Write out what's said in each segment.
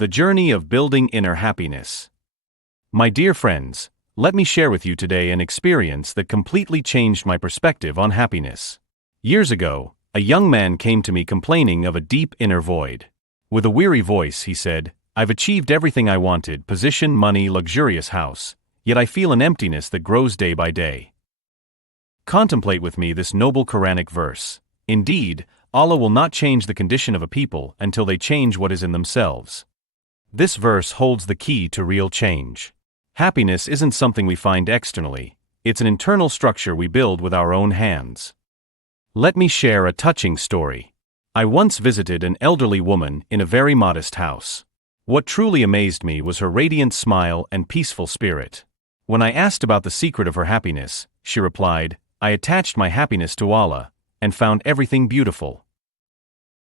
The journey of building inner happiness. My dear friends, let me share with you today an experience that completely changed my perspective on happiness. Years ago, a young man came to me complaining of a deep inner void. With a weary voice, he said, "I've achieved everything I wanted: position, money, luxurious house, yet I feel an emptiness that grows day by day." Contemplate with me this noble Quranic verse. Indeed, Allah will not change the condition of a people until they change what is in themselves. This verse holds the key to real change. Happiness isn't something we find externally, it's an internal structure we build with our own hands. Let me share a touching story. I once visited an elderly woman in a very modest house. What truly amazed me was her radiant smile and peaceful spirit. When I asked about the secret of her happiness, she replied, "I attached my happiness to Allah, and found everything beautiful."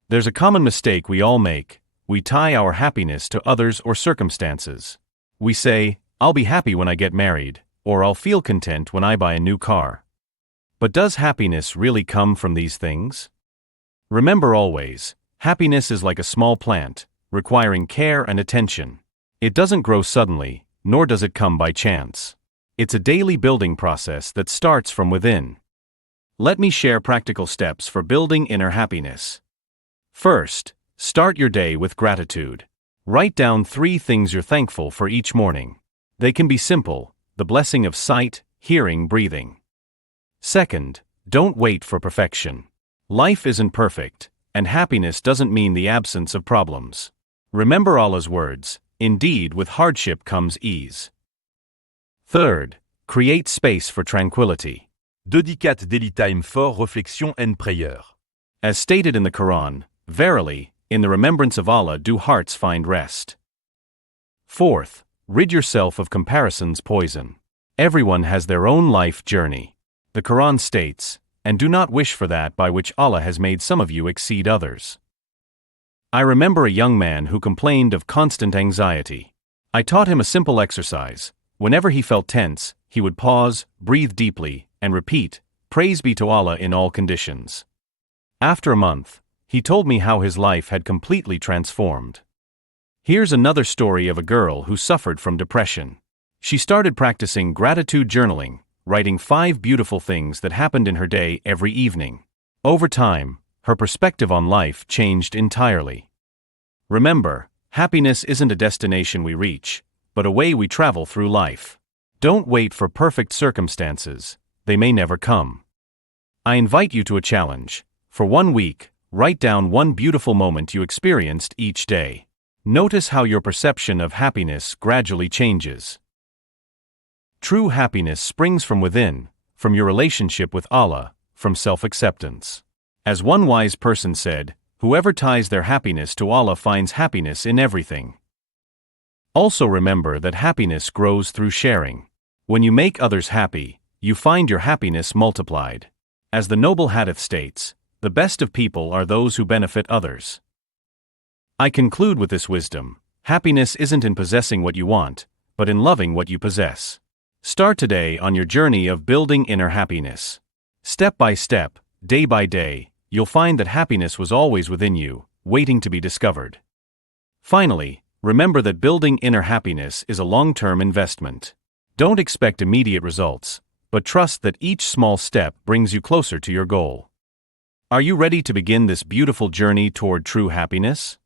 There's a common mistake we all make: we tie our happiness to others or circumstances. We say, "I'll be happy when I get married," or "I'll feel content when I buy a new car." But does happiness really come from these things? Remember always, happiness is like a small plant, requiring care and attention. It doesn't grow suddenly, nor does it come by chance. It's a daily building process that starts from within. Let me share practical steps for building inner happiness. First, start your day with gratitude. Write down 3 things you're thankful for each morning. They can be simple: the blessing of sight, hearing, breathing. Second, don't wait for perfection. Life isn't perfect, and happiness doesn't mean the absence of problems. Remember Allah's words, "Indeed, with hardship comes ease." Third, create space for tranquility. Dedicate daily time for réflexion and prayer. As stated in the Quran, "Verily, in the remembrance of Allah do hearts find rest." Fourth, rid yourself of comparison's poison. Everyone has their own life journey. The Quran states, "And do not wish for that by which Allah has made some of you exceed others." I remember a young man who complained of constant anxiety. I taught him a simple exercise. Whenever he felt tense, he would pause, breathe deeply, and repeat, "Praise be to Allah in all conditions." After a month, he told me how his life had completely transformed. Here's another story of a girl who suffered from depression. She started practicing gratitude journaling, writing 5 beautiful things that happened in her day every evening. Over time, her perspective on life changed entirely. Remember, happiness isn't a destination we reach, but a way we travel through life. Don't wait for perfect circumstances; they may never come. I invite you to a challenge. For 1 week, write down 1 beautiful moment you experienced each day. Notice how your perception of happiness gradually changes. True happiness springs from within, from your relationship with Allah, from self-acceptance. As one wise person said, "Whoever ties their happiness to Allah finds happiness in everything." Also remember that happiness grows through sharing. When you make others happy, you find your happiness multiplied. As the noble hadith states, "The best of people are those who benefit others." I conclude with this wisdom: happiness isn't in possessing what you want, but in loving what you possess. Start today on your journey of building inner happiness. Step by step, day by day, you'll find that happiness was always within you, waiting to be discovered. Finally, remember that building inner happiness is a long-term investment. Don't expect immediate results, but trust that each small step brings you closer to your goal. Are you ready to begin this beautiful journey toward true happiness?